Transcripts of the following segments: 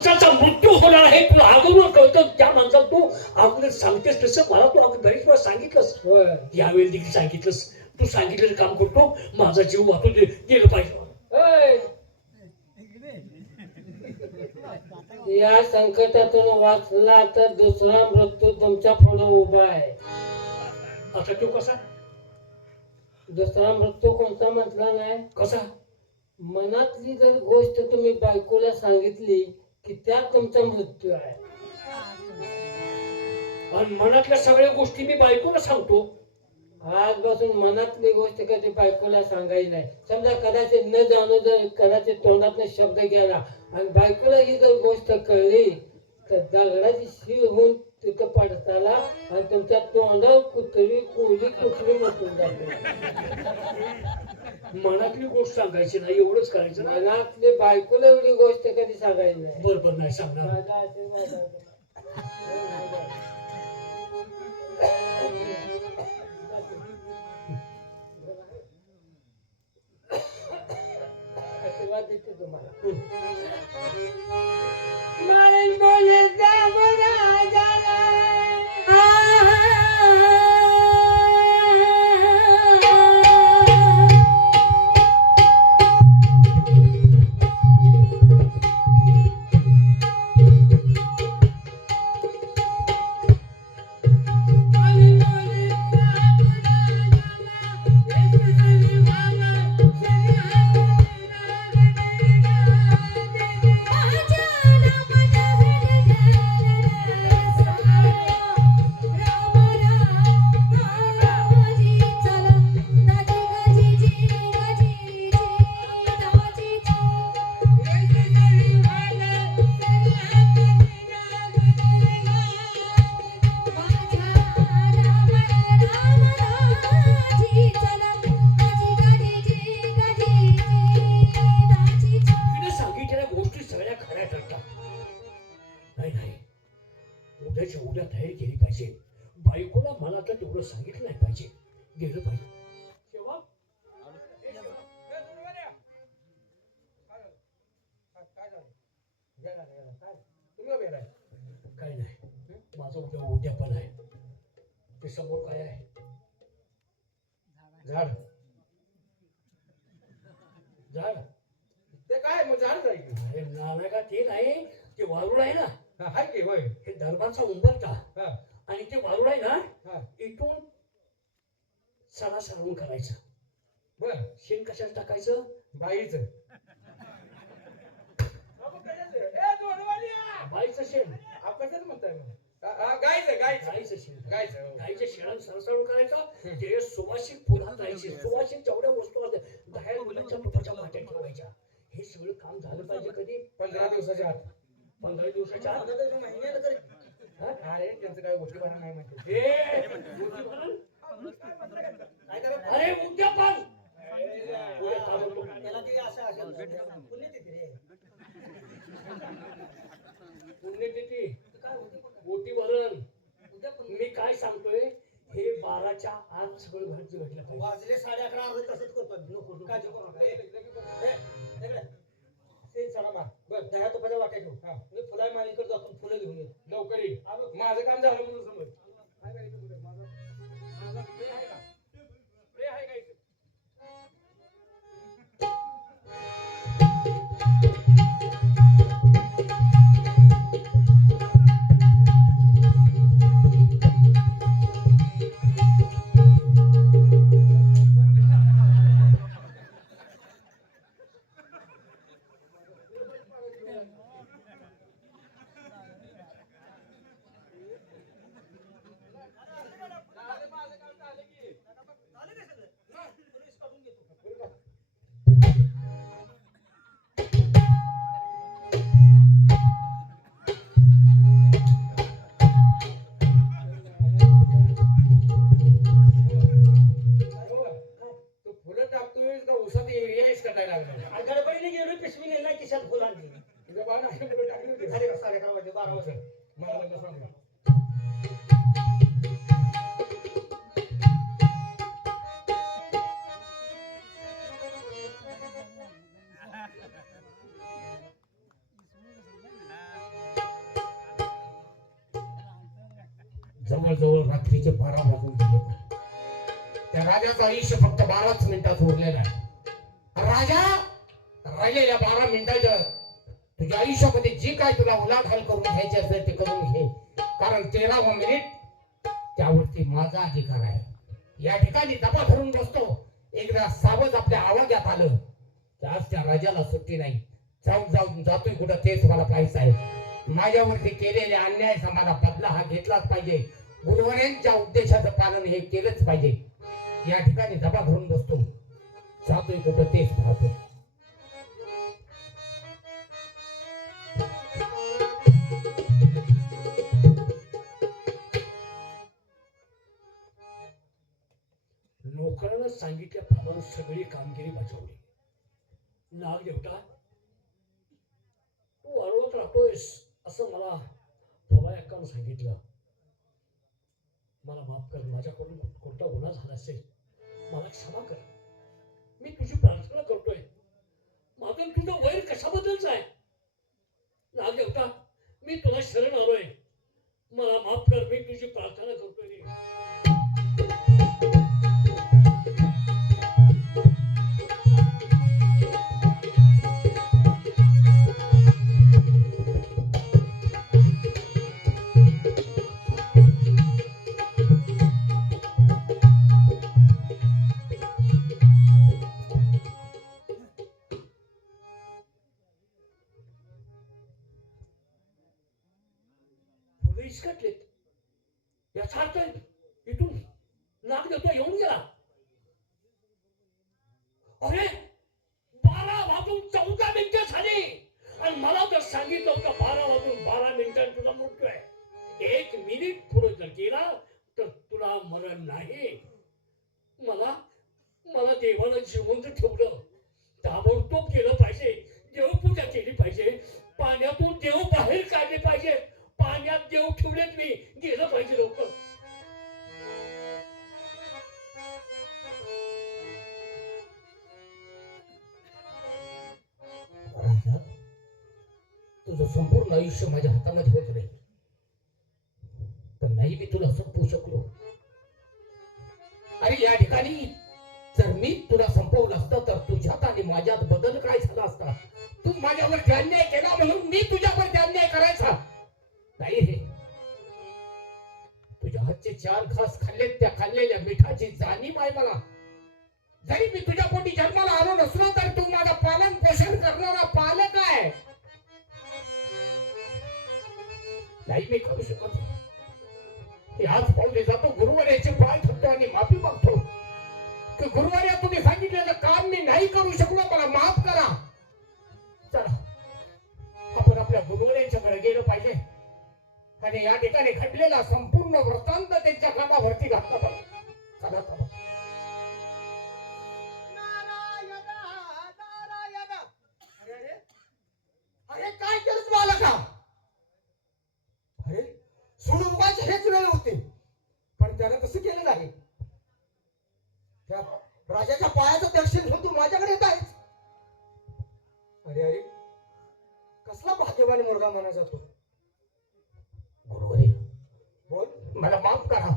माणसाचा मृत्यू होणार आहे तुला अगोदर कळतं. त्या माणसाला तू अगोदर सांगतेस तसं मला तू अगोदर बरेच वेळा सांगितलंस. यावेळी देखील सांगितलंस. तू सांगितलेलं काम करतो. माझा जीव वाचून गेलं पाहिजे. या संकटातून वाचला तर दुसरा मृत्यू तुमच्यापुढे उभा आहे. आता तो कसा? दुसरा मृत्यू कोणता म्हटला नाही? कसा? मनातली जर गोष्ट तुम्ही बायकोला सांगितली की त्यात तुमचा मृत्यू आहे. आणि मनातल्या सगळ्या गोष्टी मी बायकोला सांगतो. आजपासून मनातली गोष्ट कधी बायकोला सांगायची नाही. समजा कदाचित न जाणू जर कदाचित तोंडातनं शब्द गेला आणि बायकोला ही जर गोष्ट कळली तर दगडाची शीर होऊन तिथं पडताला आणि तुमच्या तोंडावर कुत्री कोली कुत्री मटून जाते. मनातली गोष्ट सांगायची नाही एवढंच करायचं ना मनातली बायकोला एवढी गोष्ट कधी सांगायची नाही. बरोबर नाही सांगणार. अरे नाना का ते नाही ते वारुळ आहे ना. हाय की होय. हे धर्माचा उंबरटा हा. आणि ते वारुळ आहे ना हा. इथून सडा सारवून करायचं. बर. शेण कशाला टाकायचं? बाईच. बाईचं शेण. कशाच म्हणताय मग? गायचं गायचं गाईचं शेण. गायचं हो. गाईच्या शेणाला सरसावून करायचं. ते सुवासिक फुलात राहायचे सुवासिक जेवढ्या वस्तू असतात दह्या मुलांच्या वाट्या ठेवायच्या. हे सगळं काम झालं पाहिजे कधी? पंधरा दिवसाच्या आत. पंधरा दिवसाच्या आत. हा? अरे त्यांचं काय गोष्टी बघा नाही म्हणते. ए, बुद्धिमान. अरे उद्यापन पुढे का बोलतो? पुण्यतिथी ओटीवरण मी काय सांगतोय? हे बाराच्या आत सगळं घरचं घडलं पाहिजे. वाजले साडे अकरा अर्ध तसंच करतो. नको नको काळजी करू नका. ए, ए, ए, ए, ते चला मा बर दहा तुपाच्या वाट्या हा. मी फुला माळीकडे जातो फुलं घेऊन येतो. लवकर ये. माझं काम झालं म्हणून जवळजवळ रात्रीचे बारा वाजून गेले. त्या राजाचं आयुष्य फक्त बाराच मिनिटात उरलेलं आहे. राजा राहिलेल्या बारा मिनिटाच्या तुझ्या आयुष्यामध्ये जी काय तुला उलाढाल करून घ्यायची असेल ते करून घे. कारण तेरावा मिनिट त्यावरती माझा अधिकार आहे. या ठिकाणी दबा धरून बसतो. एकदा सावज आपल्या आवाजात आलं तर आज त्या राजाला सुट्टी नाही. जाऊन जाऊन जातोय कुठं तेच मला पाहिजे आहे. माझ्यावरती केलेल्या अन्यायाचा मला बदला हा घेतलाच पाहिजे. गुरुवाऱ्यांच्या उद्देशाचं पालन हे केलंच पाहिजे. या ठिकाणी दबा धरून बसतो. जातोय कुठं तेच पाहतो. नोकरानं सांगितल्याप्रमाणे सगळी कामगिरी बजावली. नाग देवता तू अडवत राहतोयस असं मला फवायकानं सांगितलं. मला माफ कर माझ्याकडून कोणता गुन्हा झाला असेल? मला क्षमा कर. मी तुझी प्रार्थना करतोय. माझं तुझं वैर कशाबद्दलच आहे? नाग देवता मी तुला शरण आलोय. मला माफ कर मी तुझी प्रार्थना करतोय. तर मरण नाही. मला मला देवानं जिवंत ठेवलं. ताबडतोब केलं पाहिजे. देवपूजा केली पाहिजे. पाण्यातून देव बाहेर काढले पाहिजे. पाण्यात देव ठेवलेत मी. गेलं पाहिजे लोक हो तुझं संपूर्ण आयुष्य माझ्या हातामध्ये होत रे पण नाही मी तुला संपू शकलो अरे या ठिकाणी जर मी तुला संपवलं असतं तर तुझ्यात आणि माझ्यात बदल काय झाला असता? तू माझ्यावर अन्याय केला म्हणून मी तुझ्यावर अन्याय करायचा. नाही रे. तुझ्या हातचे चार घास खाल्लेत त्या खाल्लेल्या मिठाची जाणीव आहे मला. जरी मी तुझ्या पोटी जन्माला आलो नसलो तर तू माझा पालन पोषण करणारा पालक आहे. नाही मी करू शकत मी आज पावले जातो गुरुवार्याचे पाय धरतो आणि माफी मागतो. की गुरुवार्या तुम्ही सांगितलेलं काम मी नाही करू शकलो मला माफ करा. चला. आपण आपल्या गुरुवार्यांच्याकडे गेलं पाहिजे. आणि या ठिकाणी घडलेला संपूर्ण वृत्तांत त्यांच्या कामावरती घातला पाहिजे. चला चला. अरे काय केलं बालका सोडून हेच वेळ होते. पण त्यानं तसं केलं नाही. त्या राजाच्या पायाचं दर्शन घेऊन तू माझ्याकडे येत आहेस. अरे अरे. कसला भाग्यवान मुलगा म्हणा जातो गुरुवारी. बोल. मला माफ करा.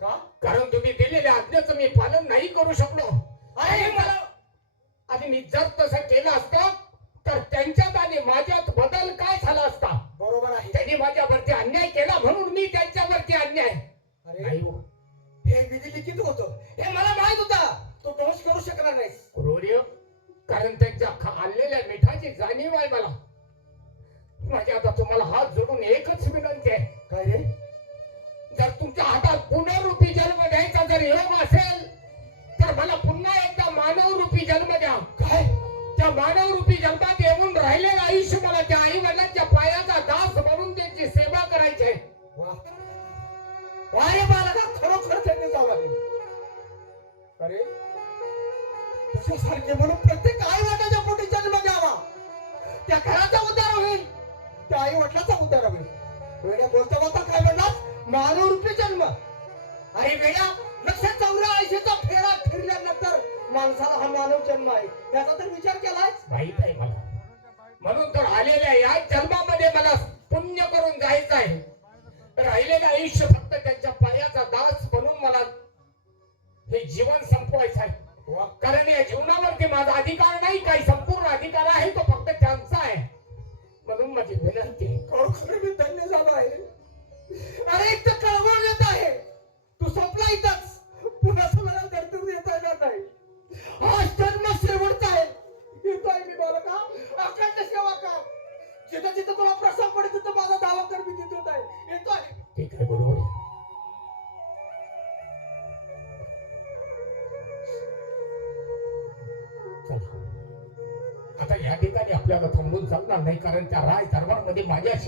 का? कारण तुम्ही दिलेल्या आज्ञेचं मी पालन नाही करू शकलो. अरे मला आणि मी जर तसं केलं असतं तर त्यांच्यात आणि माझ्यात बदल काय झाला असता? बरोबर आहे. त्यांनी माझ्यावरती अन्याय केला म्हणून मी त्यांच्यावरती अन्याय. अरे नाही हो. हे विधी लिखित होतं. हे मला माहीत होता. तो दोष करू शकणार नाहीस. गुरुवर्य कारण त्यांच्या आणलेल्या मिठाची जाणीव आहे मला. माझी आता तुम्हाला हात जोडून एकच विनंती आहे. काय रे? जर तुमच्या हातात पुनर्रूपी जन्म द्यायचा जर योग असेल तर मला पुन्हा एकदा मानव रूपी जन्म द्या. काय? त्या मानव रूपी जन्मात येऊन राहिलेलं आयुष्य मला त्या आई वडिलांच्या पायाचा दास म्हणून त्यांची सेवा करायची आहे. वा. वा रे बालका खरोखर त्यांनी लागले अरे तुझ्यासारखे म्हणून प्रत्येक आई वडिलाच्या पोटी जन्म घ्यावा. त्या घराचा उद्धार होईल. त्या आई वडिलाचा उद्धार होईल. वेड्या बोलता बोलता काय म्हणणार? मानव रूपी जन्म. अरे वेड्या लक्षात चौऱ्याऐंशीचा फेरा फिरल्यानंतर माणसाला हा मानव जन्म आहे त्याचा तर विचार केलाच माहीत आहे मला. म्हणून तर आलेल्या या जन्मामध्ये मला पुण्य करून जायचं आहे. राहिलेलं आयुष्य फक्त त्यांच्या पायाचा दास बनून मला हे जीवन संपवायचं आहे. कारण या जीवनावरती माझा अधिकार नाही. काही संपूर्ण अधिकार आहे. तो फक्त त्यांचा आहे. म्हणून माझी विनंती खरोखर मी धन्य झालो आहे. अरे एक तर कळवळ येत आहे.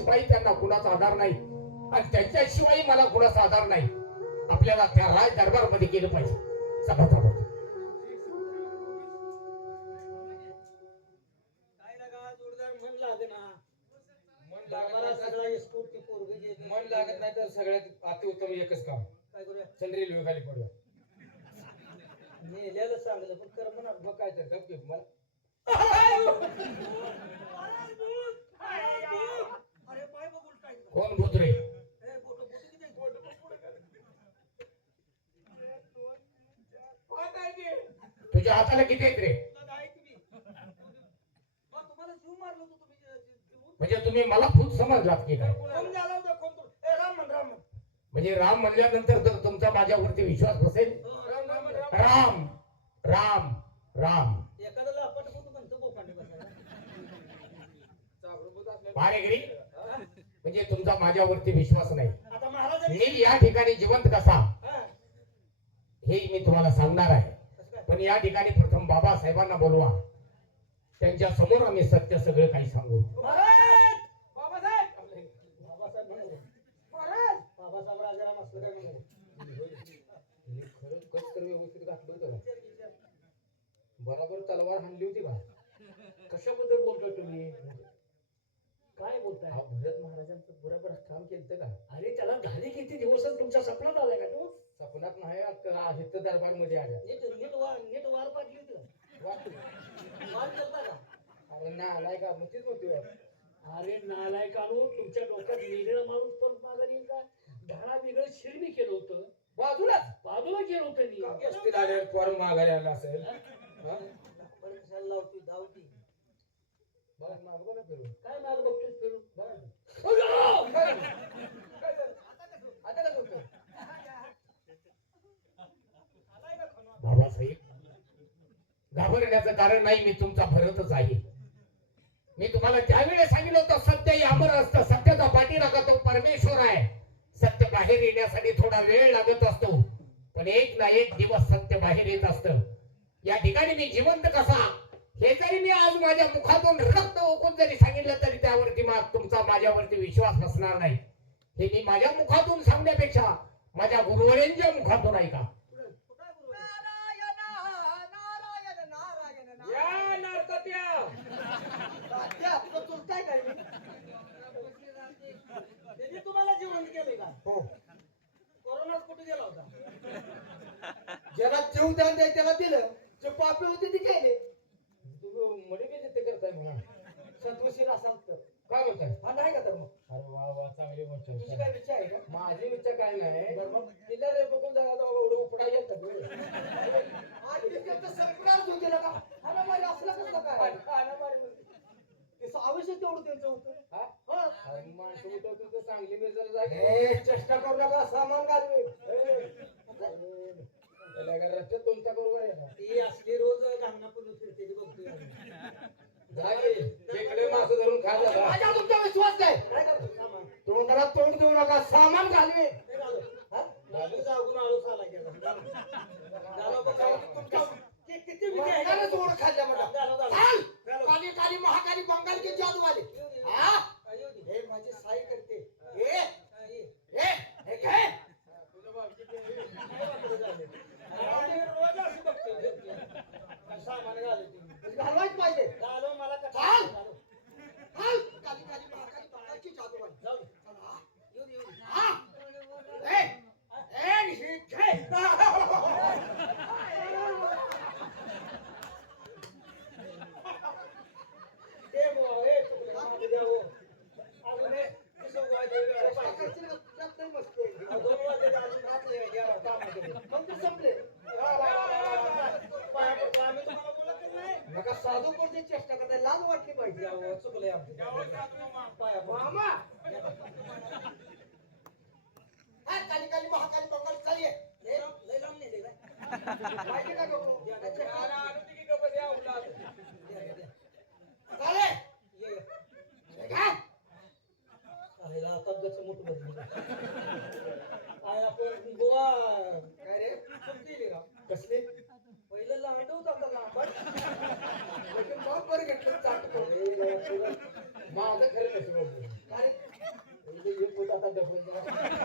माझ्याशिवाय त्यांना कुणाचा आधार नाही. आणि त्यांच्याशिवाय मला कुणाचा आधार नाही. आपल्याला त्या राज दरबारमध्ये गेलं पाहिजे. जोरदार मन लागत नाही तर सगळ्यात अतिउत्तम एकच काम. काय करूया? चंद्री लोह खाली पडूया. नेल्याला चांगलं पण कर म्हणा काय तर गप मला अरे पाय बघून काय कोण भुत्रे ए, बोटं- बोटं किती आहेत? तुझ्या हाताला किती आहेत रे? म्हणजे तुम्ही मला भूत समजलात की काय. म्हणजे राम म्हणल्यानंतर तर तुमचा माझ्यावरती विश्वास बसेल? हो, राम राम राम हा? म्हणजे तुमचा माझ्यावरती विश्वास नाही. मी या ठिकाणी जिवंत कसा? हा, हे मी तुम्हाला सांगणार आहे? पण या ठिकाणी प्रथम बाबासाहेबांना बोलवा. त्यांच्यासमोर आम्ही सत्य सगळं काही सांगू. बराबर तलवार हाणली होती का कशाबद्दल बोलतोय तुम्ही? काय बोलताय? भरत महाराजांचं बरोबर काम केलं का? अरे त्याला झाले किती दिवस तुमच्या सपनात आलाय का? तो सपनात नाही आहेत दरबारमध्ये आल्या नीट नीट वार नीट वार पाडली होती का? वाटलं. वार केलता का अरे ना आलाय का मग तीच म्हणतोय अरे नालायक आणू तुमच्या डोक्यात वेगळा माणूस परत मागे येईल का धडा वेगळं शिरमी केलं होतं बाजूलाच बाजूला केलं होतं मी असतील आले पोर माघारी आला असेल हा? पण कशाला लावती धावती बघा मागं बघा फिरून. काय माग बघतोस फिरून बघा. अगं! काय झालं? काय झालं? आता कसं होतं? बाबासाहेब घाबरण्याचं कारण नाही मी तुमचा भरतच आहे. मी तुम्हाला त्यावेळेस सांगितलं होतं सत्य हे अमर असतं सत्याचा पाठीराखा तो परमेश्वर आहे. सत्य बाहेर येण्यासाठी थोडा वेळ लागत असतो पण एक ना एक दिवस सत्य बाहेर येत असतं. या ठिकाणी मी जिवंत कसा? हे जरी मी आज माझ्या मुखातून रक्त ओकून जरी सांगितलं तरी त्यावरती तुमचा माझ्यावरती विश्वास बसणार नाही. हे मी माझ्या मुखातून सांगण्यापेक्षा माझ्या गुरुवरांच्या मुखातून ऐका नारायण नारायण नारायण या नारकट्या. नारायण तुला चुलताय काय मी त्यांनी तुम्हाला जिवंत केले का हो. कोरोनात कुठे गेला होता? ज्याला जीव दान द्याय त्याला दिलं. जे पापी होते ते गेले तुम्ही मडी बी ते करताय म्हणा. असाल तर. काय म्हणताय? हा नाही का तर मग? अरे वा वा चांगली गोष्ट तुझी आहे. काय इच्छा आहे का? माझी इच्छा काय नाही. मग. तिला रे बघून जागा एवढं उपडा का? ना मारी असलं कसलं काय? आवश्यक तेवढं त्यांचं होतं. हा. माणसं उठवतो तर चांगली मी जर जागी चेष्टा करू नका सामान घालवे. तुमच्या बरोबर आहे. cada um.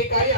भोगनाथ